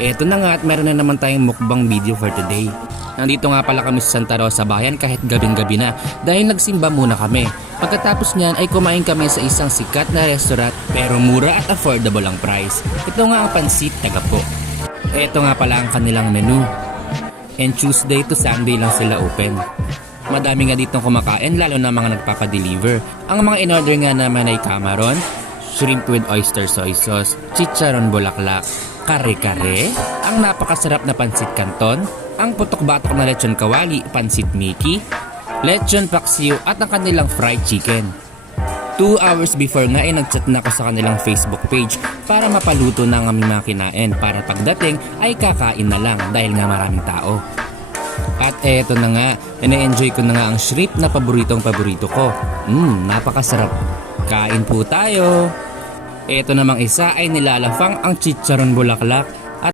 Eto na nga at meron na naman tayong mukbang video for today. Nandito nga pala kami sa Santa Rosa Bayan kahit gabing-gabi na dahil nagsimba muna kami. Pagkatapos niyan ay kumain kami sa isang sikat na restaurant pero mura at affordable ang price. Ito nga ang Pansit Tagapo. Eto nga pala ang kanilang menu. And Tuesday to Sunday lang sila open. Madami nga ditong kumakain lalo na mga nagpapadeliver. Ang mga in-order nga naman ay camaron, shrimp with oyster soy sauce, chicharon bulaklak, kare-kare, ang napakasarap na pansit canton, ang putok-batok na lechon kawali, pansit Mickey, lechon paksiw at ang kanilang fried chicken. 2 hours before nga ay nagchat na ako sa kanilang Facebook page para mapaluto na ang aming mga kinain para pagdating ay kakain na lang dahil nga maraming tao. At eto na nga, ina-enjoy ko na nga ang shrimp na paborito ko. Napakasarap. Kain po tayo. Eto namang isa ay nilalafang ang chicharon bulaklak.